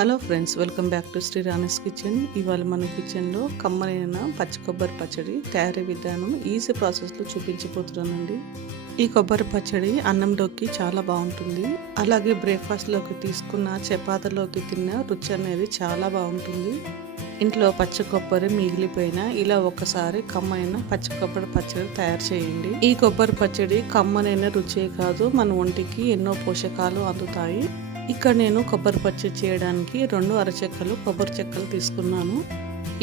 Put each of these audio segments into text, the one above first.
Hello friends, welcome back to Shri Rani's kitchen. ఇవాళ మన కిచెన్లో కమ్మనైన పచ్చి కొబ్బరి పచ్చడి తయారీ విధానం ఈజీ ప్రాసెస్లో చూపించబోతున్నానండి. ఈ కొబ్బరి పచ్చడి అన్నంలోకి చాలా బాగుంటుంది. అలాగే బ్రేక్ఫాస్ట్లోకి తీసుకున్న చపాతీలోకి తిన్న రుచి అనేది చాలా బాగుంటుంది. ఇంట్లో పచ్చి కొబ్బరి మిగిలిపోయినా ఇలా ఒకసారి కమ్మనైన పచ్చి కొబ్బరి పచ్చడి తయారు చేయండి. ఈ కొబ్బరి పచ్చడి కమ్మనైన రుచే కాదు, మన ఒంటికి ఎన్నో పోషకాలు అందుతాయి. ఇక్కడ నేను కొబ్బరి పచ్చడి చేయడానికి 2 అరచెక్కలు కొబ్బరి చెక్కలు తీసుకున్నాను.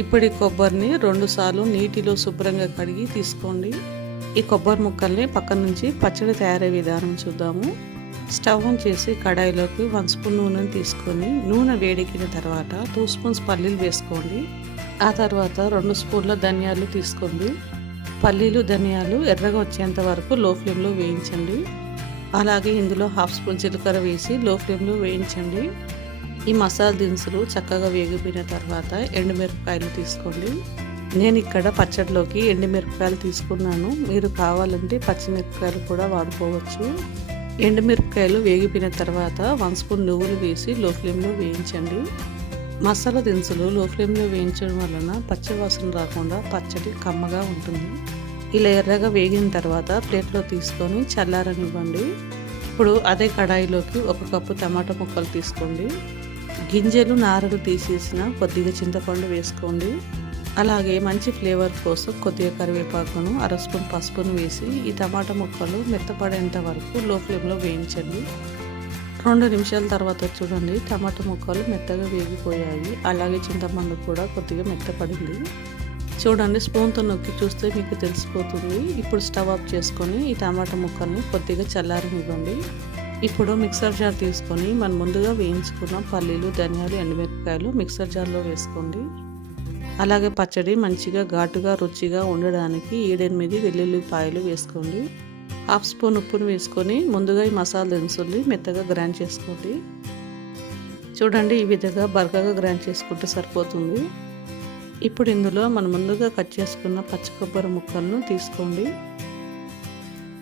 ఇప్పుడు ఈ కొబ్బరిని 2 సార్లు నీటిలో శుభ్రంగా కడిగి తీసుకోండి. ఈ కొబ్బరి ముక్కల్ని పక్కన నుంచి పచ్చడి తయారయ్యే విధానం చూద్దాము. స్టవ్ ఆన్ చేసి కడాయిలోకి 1 స్పూన్ నూనెను తీసుకొని నూనె వేడెక్కిన తర్వాత 2 స్పూన్స్ పల్లీలు వేసుకోండి. ఆ తర్వాత 2 స్పూన్ల ధనియాలు తీసుకోండి. పల్లీలు ధనియాలు ఎర్రగా వచ్చేంత వరకు లో ఫ్లేమ్లో వేయించండి. అలాగే ఇందులో 1/2 స్పూన్ జీలకర్ర వేసి లో ఫ్లేమ్లో వేయించండి. ఈ మసాలా దినుసులు చక్కగా వేగిపోయిన తర్వాత ఎండుమిరపకాయలు తీసుకోండి. నేను ఇక్కడ పచ్చడిలోకి ఎండుమిరపకాయలు తీసుకున్నాను. మీరు కావాలంటే పచ్చిమిరపకాయలు కూడా వాడుకోవచ్చు. ఎండుమిరపకాయలు వేగిపోయిన తర్వాత 1 స్పూన్ నువ్వులు వేసి లో ఫ్లేమ్లో వేయించండి. మసాలా దినుసులు లో ఫ్లేమ్లో వేయించడం వలన పచ్చి వాసన రాకుండా పచ్చడి కమ్మగా ఉంటుంది. ఇలా ఎర్రగా వేగిన తర్వాత ప్లేట్లో తీసుకొని చల్లారనివ్వండి. ఇప్పుడు అదే కడాయిలోకి 1 కప్పు టమాటా ముక్కలు తీసుకోండి. గింజలు నారలు తీసేసిన కొద్దిగా చింతపండు వేసుకోండి. అలాగే మంచి ఫ్లేవర్ కోసం కొద్దిగా కరివేపాకును 1/2 స్పూన్ పసుపును వేసి ఈ టమాటా ముక్కలు మెత్తపడేంత వరకు లో ఫ్లేమ్లో వేయించండి. 2 నిమిషాల తర్వాత చూడండి, టమాటా ముక్కలు మెత్తగా వేగిపోయాయి. అలాగే చింతపండు కూడా కొద్దిగా మెత్తపడింది. చూడండి, స్పూన్తో నొక్కి చూస్తే మీకు తెలిసిపోతుంది. ఇప్పుడు స్టవ్ ఆఫ్ చేసుకొని ఈ టమాటా ముక్కల్ని కొద్దిగా చల్లారనివ్వండి. ఇప్పుడు మిక్సర్ జార్ తీసుకొని మనం ముందుగా వేయించుకున్న పల్లీలు, ధనియాలు, ఎండుమిరపకాయలు మిక్సర్ జార్లో వేసుకోండి. అలాగే పచ్చడి మంచిగా ఘాటుగా రుచిగా ఉండడానికి 7-8 వెల్లుల్లిపాయలు వేసుకోండి. 1/2 స్పూన్ ఉప్పును వేసుకొని ముందుగా ఈ మసాలా దినుసుల్ని మెత్తగా గ్రైండ్ చేసుకోండి. చూడండి, ఈ విధంగా బరకగా గ్రైండ్ చేసుకుంటే సరిపోతుంది. ఇప్పుడు ఇందులో మనం ముందుగా కట్ చేసుకున్న పచ్చి కొబ్బరి ముక్కలను తీసుకోండి.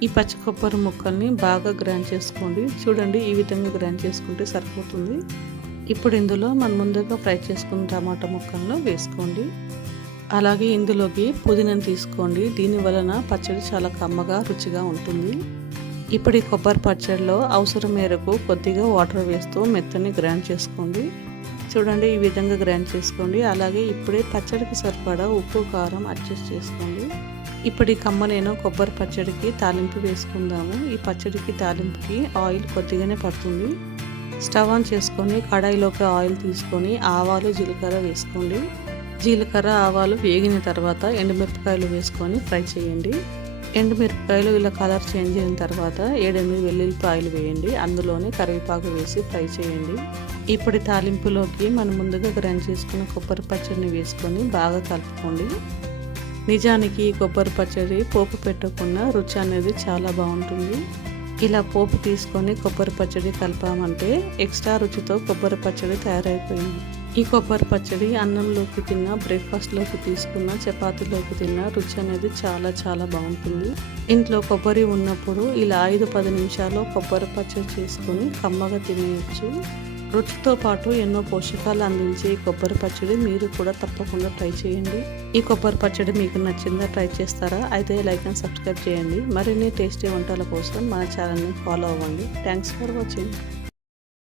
ఈ పచ్చి కొబ్బరి ముక్కల్ని బాగా గ్రైండ్ చేసుకోండి. చూడండి, ఈ విధంగా గ్రైండ్ చేసుకుంటే సరిపోతుంది. ఇప్పుడు ఇందులో మనం ముందుగా ఫ్రై చేసుకున్న టమాటా ముక్కలను వేసుకోండి. అలాగే ఇందులోకి పుదీనాను తీసుకోండి. దీని వలన పచ్చడి చాలా కమ్మగా రుచిగా ఉంటుంది. ఇప్పుడు ఈ కొబ్బరి పచ్చడిలో అవసరం మేరకు కొద్దిగా వాటర్ వేస్తూ మెత్తని గ్రైండ్ చేసుకోండి. చూడండి, ఈ విధంగా గ్రైండ్ చేసుకోండి. అలాగే ఇప్పుడే పచ్చడికి సరిపడా ఉప్పు, కారం అడ్జస్ట్ చేసుకోండి. ఇప్పుడు ఈ కమ్మనైన కొబ్బరి పచ్చడికి తాలింపు వేసుకుందాము. ఈ పచ్చడికి తాలింపుకి ఆయిల్ కొద్దిగానే పడుతుంది. స్టవ్ ఆన్ చేసుకొని కడాయిలోకి ఆయిల్ తీసుకొని ఆవాలు, జీలకర్ర వేసుకోండి. జీలకర్ర, ఆవాలు వేగిన తర్వాత ఎండుమిరపకాయలు వేసుకొని ఫ్రై చేయండి. ఎండుమిరపకాయలు ఇలా కలర్ చేంజ్ అయిన తర్వాత 7-8 వెల్లుల్లిపాయలు వేయండి. అందులోనే కరివేపాకు వేసి ఫ్రై చేయండి. ఇప్పుడు తాలింపులోకి మనం ముందుగా గ్రైండ్ చేసుకున్న కొబ్బరి పచ్చడిని వేసుకొని బాగా కలుపుకోండి. నిజానికి ఈ కొబ్బరి పచ్చడి పోపు పెట్టకుండా రుచి అనేది చాలా బాగుంటుంది. ఇలా పోపు తీసుకొని కొబ్బరి పచ్చడి కలిపామంటే ఎక్స్ట్రా రుచితో కొబ్బరి పచ్చడి తయారైపోయింది. ఈ కొబ్బరి పచ్చడి అన్నంలోకి తిన్నా, బ్రేక్ఫాస్ట్లోకి తీసుకున్న, చపాతీలోకి తిన్నా రుచి అనేది చాలా చాలా బాగుంటుంది. ఇంట్లో కొబ్బరి ఉన్నప్పుడు ఇలా 5-10 నిమిషాల్లో కొబ్బరి పచ్చడి చేసుకొని కమ్మగా తినేయచ్చు. రుచితో పాటు ఎన్నో పోషకాలు అందించే ఈ కొబ్బరి పచ్చడి మీరు కూడా తప్పకుండా ట్రై చేయండి. ఈ కొబ్బరి పచ్చడి మీకు నచ్చిందా? ట్రై చేస్తారా? అయితే లైక్ అండ్ సబ్స్క్రైబ్ చేయండి. మరిన్ని టేస్టీ వంటల కోసం మన ఛానల్ని ఫాలో అవ్వండి. Thanks for watching.